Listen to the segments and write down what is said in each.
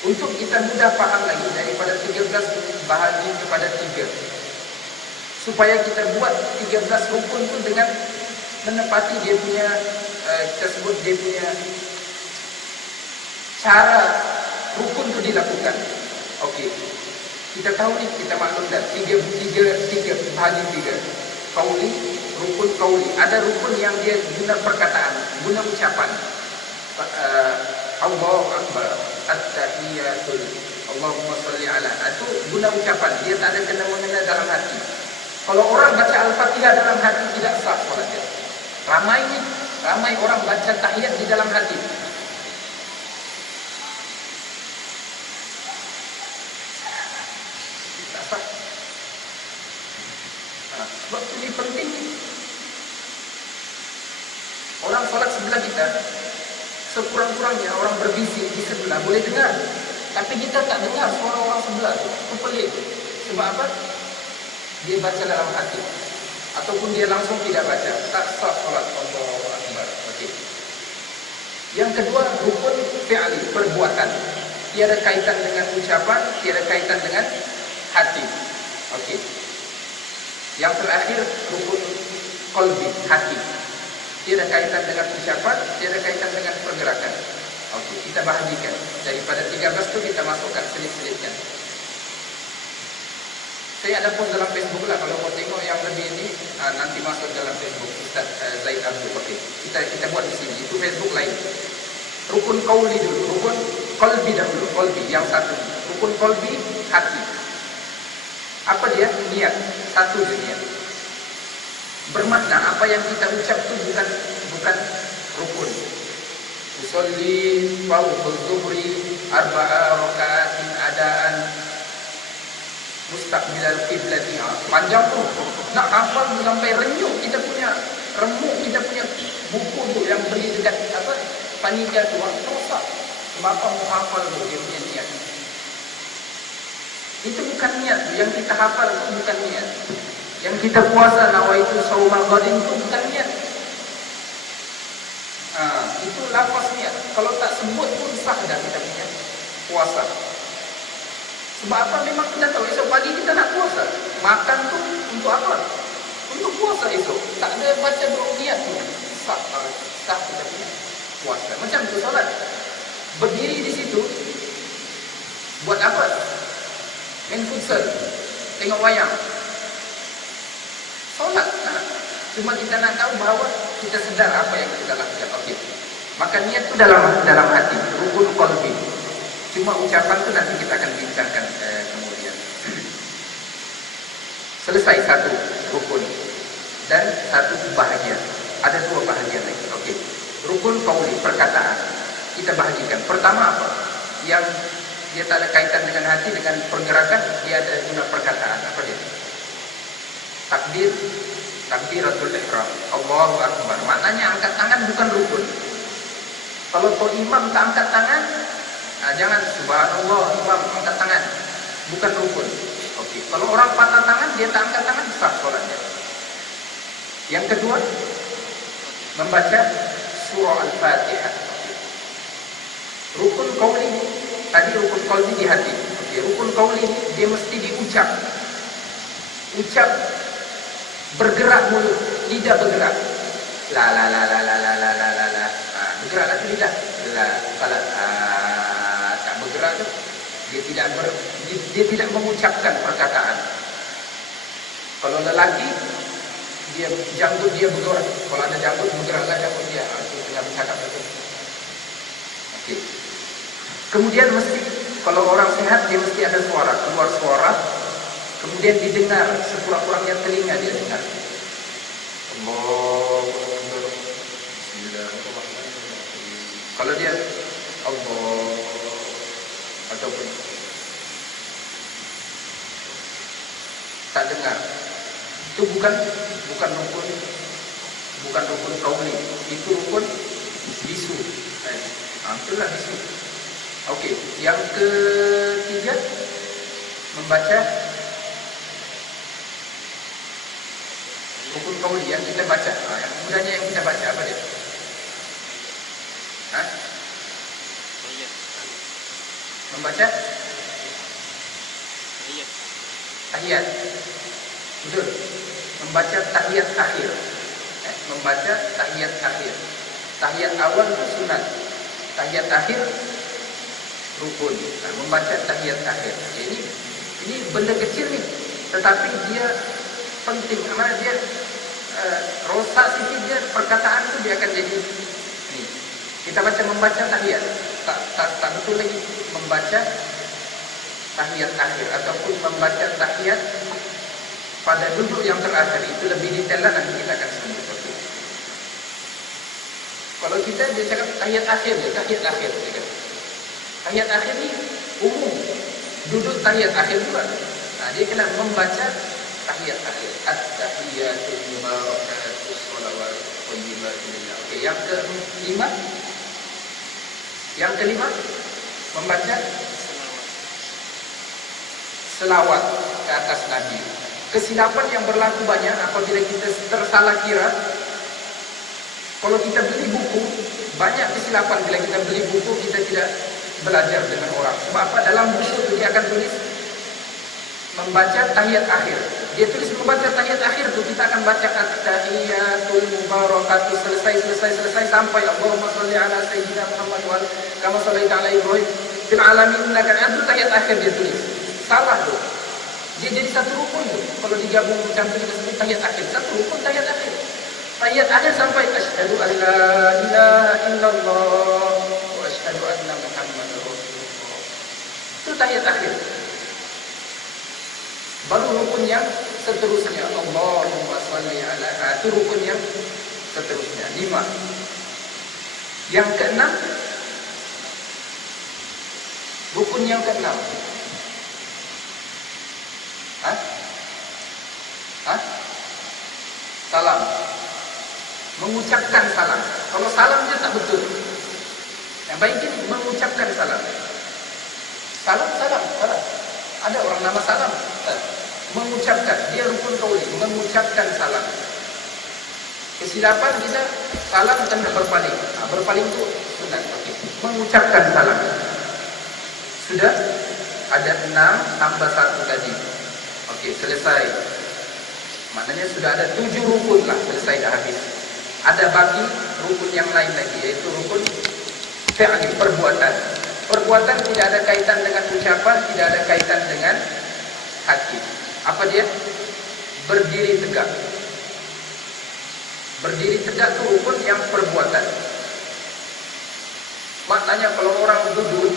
Untuk kita mudah paham lagi, daripada 13 bahagi kepada 3, supaya kita buat 13 rukun tu dengan menepati dia punya kita sebut dia punya cara rukun tu dilakukan. Okey. Kita tahu ni, kita maklum dah, tiga bahagi 3. Qauli, rukun qauli. Ada rukun yang dia guna perkataan, guna ucapan. Allahu Akbar, At-Tahiyatul, Allahumma salli ala. Itu guna ucapan, dia tak ada kena-mengena dalam hati. Kalau orang baca Al-Fatihah dalam hati, tidak sah solatnya. Ramai orang baca tahiyat di dalam hati. Tak sah. Sebab ini penting. Orang solat sebelah kita, sekurang-kurangnya orang berbisik di sebelah boleh dengar. Tapi kita tak dengar suara orang sebelah tu. Itu pelik. Sebab apa? Dia baca dalam hati. Ataupun dia langsung tidak baca. Tak sah solat. Allahu Akbar. Okey. Yang kedua, rukun fi'ali, perbuatan. Tiada kaitan dengan ucapan, tiada kaitan dengan hati. Okey. Yang terakhir, rukun qalbi, hati. Tiada kaitan dengan ucapan, tiada kaitan dengan pergerakan. Okey, kita bahagikan. Daripada 13 tu kita masukkan selit-selitkan. Saya ada post dalam Facebook lah, kalau mau tengok yang lebih ini nanti masuk dalam Facebook Ustaz Zaid Abdul. Okey, kita buat di sini. Itu Facebook lain. Rukun qauli dulu, rukun qalbi dahulu, qalbi yang satu. Rukun qalbi, hati. Apa dia? Niat. Satu je niat. Bermakna apa yang kita ucap tu bukan rukun. Usolli fawqal zuhri arba'a raka'atin adaan mustaqbilal qiblati. Panjang tu. Nak hafal tu sampai renyuk kita punya remuk, kita punya buku tu yang beli dekat apa? Panitia tu rosak. Sebab apa mau hafal tu dia punya niat. Itu bukan niat tu. Yang kita hafal itu bukan niat. Yang kita puasa nawaitu saumal ghadin itu bukan niat. Itu lafaz niat. Kalau tak sebut pun sah dah kita punya puasa. Sebab apa? Memang kita tahu esok pagi kita nak puasa. Makan tu untuk apa? Untuk puasa esok. Tak ada baca doa niat tu. Sah kita punya puasa. Macam tu solat. Berdiri di situ buat apa? Main futsal, tengok wayang. Solat. Cuma kita nak tahu bahawa kita sedar apa yang kita lakukan. Okey. Maka niat tu dalam hati, rukun qalbi. Cuma ucapan tu nanti kita akan bincangkan kemudian. Selesai satu rukun dan satu bahagian. Ada dua bahagian lagi. Okey. Rukun qauli, perkataan. Kita bahagikan. Pertama apa? Yang dia tak ada kaitan dengan hati, dengan pergerakan, dia ada guna perkataan. Apa dia? Takbir, takbiratul ihram, Allahu Akbar. Maknanya angkat tangan bukan rukun. Kalau kau imam tak angkat tangan, jangan subhanallah imam angkat tangan, bukan rukun. Okey. Kalau orang patah tangan, dia tak angkat tangan, sah solatnya. Yang kedua, membaca surah Al-Fatihah. Rukun qauli, tadi rukun qalbi di hati. Okey, rukun qauli dia mesti diucap. Ucap, bergerak mulut, lidah bergerak. La la la la la la la la la la. Bergeraklah tu lidah. La salat. Tak bergerak tu. Dia tidak mengucapkan perkataan. Kalau lelaki dia janggut dia bergerak. Kalau ada janggut bergeraklah janggut dia. Itu tengah bercakap betul. Okey. Kemudian mesti kalau orang sehat dia mesti ada suara, keluar suara. Kemudian didengar, sekurang-kurangnya telinga dia dengar. Allahu Akbar. Bismillahirrahmanirrahim. Kalau dia Allah ataupun tak dengar, itu bukan rukun qauli, itu rukun bisu. Itulah bisu. Okey, yang ketiga membaca rukun qauli yang kita baca. Yang mudahnya yang kita baca apa dia? Membaca tahiyat. Betul. Membaca tahiyat akhir. Membaca tahiyat akhir. Tahiyat awal itu sunat. Tahiyat akhir rukun. Nah, membaca tahiyat akhir. Ini benda kecil nih, tetapi dia penting. Karena dia rosak sedikit dia perkataan itu dia akan jadi nih. Kita baca membaca tahiyat. Tak betul lagi membaca tahiyat akhir ataupun membaca tahiyat pada duduk yang terakhir. Itu lebih detail lah, nanti kita akan sebut. Kalau kita dia cakap tahiyat akhir dia, tahiyat akhir dia kata. Tahiyat akhir ni umum. Duduk tahiyat akhir juga. Nah, dia kena membaca tahiyat akhir. At-tahiyatul mubarakatus shalawat thayyibatu lillah. Okey, yang kelima. Yang kelima membaca selawat ke atas Nabi. Kesilapan yang berlaku banyak apabila kita tersalah kira. Kalau kita beli buku, banyak kesilapan bila kita beli buku kita tidak belajar dengan orang. Sebab apa? Dalam buku itu dia akan tulis membaca tahiyat akhir. Dia tulis membaca tahiyat akhir itu kita akan baca at-tahiyatul mubarakatuh selesai sampai Allahumma shalli ala sayyidina Muhammad wa kama shallaita ala Ibrahim fil alamin innaka hamidum. Tahiyat akhir dia tulis. Salah tu. Dia jadi satu rukun tu. Kalau digabung macam tu kita sebut tahiyat akhir. Satu rukun tahiyat akhir. Tahiyat akhir sampai asyhadu an la ilaha illallah wa asyhadu anna Muhammadar Rasulullah. Itu tahiyat akhir. Baru rukun yang seterusnya Allahumma shalli ala, itu rukun yang seterusnya 5. Yang keenam, rukun yang keenam. Salam. Mengucapkan salam. Kalau salam dia tak betul. Yang baik ini mengucapkan salam. Salam. Ada orang nama salam. Mengucapkan, dia rukun qauli, mengucapkan salam. Kesilapan kita salam dan berpaling. Berpaling itu sunat. Okay. Mengucapkan salam. Sudah ada 6 tambah 1 tadi. Okey, selesai. Maknanya sudah ada 7 rukun lah, selesai dah habis. Ada bagi rukun yang lain lagi, yaitu rukun fi'li, perbuatan. Perbuatan tidak ada kaitan dengan ucapan, tidak ada kaitan dengan hati. Apa dia? Berdiri tegak. Berdiri tegak itu rukun yang perbuatan. Maknanya kalau orang duduk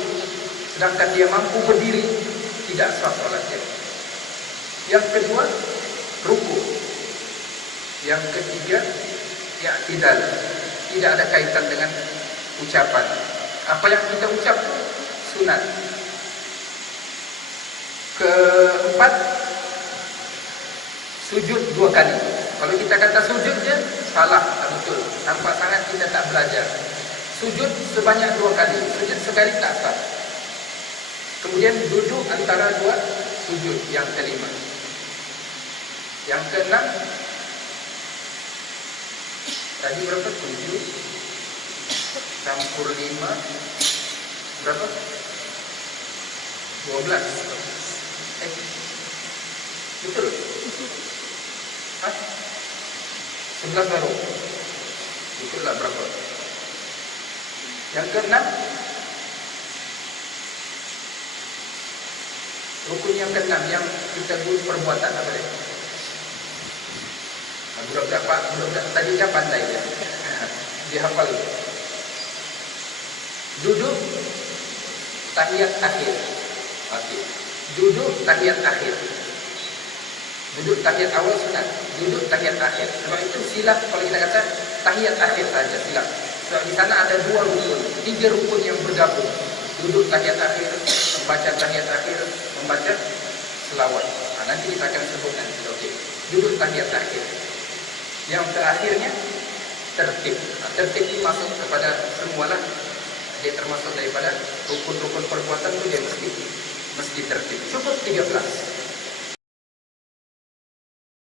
sedangkan dia mampu berdiri, tidak sah salatnya. Yang kedua, ruku. Yang ketiga, i'tidal. Tidak ada kaitan dengan ucapan. Apa yang kita ucap sunat. Keempat, sujud 2 kali. Kalau kita kata sujud je salah, tak betul. Nampak sangat kita tak belajar. Sujud sebanyak 2 kali. Sujud sekali tak sah. Kemudian duduk antara 2 sujud. Yang kelima. Yang keenam, tadi berapa? 7 campur 5 berapa? 12. Betul? 11 baru. Itulah berapa? Yang keenam, rukun yang keenam yang kita buat perbuatan apa dia? Budak-budak tadi kan pandai dia. Dia hafal. Duduk tahiyat akhir. Okey. Duduk tahiyat akhir. Duduk tahiyat awal sunat. Duduk tahiyat akhir. Sebab itu silap kalau kita kata tahiyat akhir saja silap. Sebab di sana ada 2 rukun, 3 rukun yang bergabung. Duduk tahiyat akhir, membaca tahiyat akhir, membaca selawat. Nanti kita akan sebut nanti. Okey. Duduk tahiyat akhir. Yang terakhirnya tertib. Tertib ini masuk kepada semualah. Dia termasuk daripada rukun-rukun perbuatan itu dia mesti tertib. Cukup 13.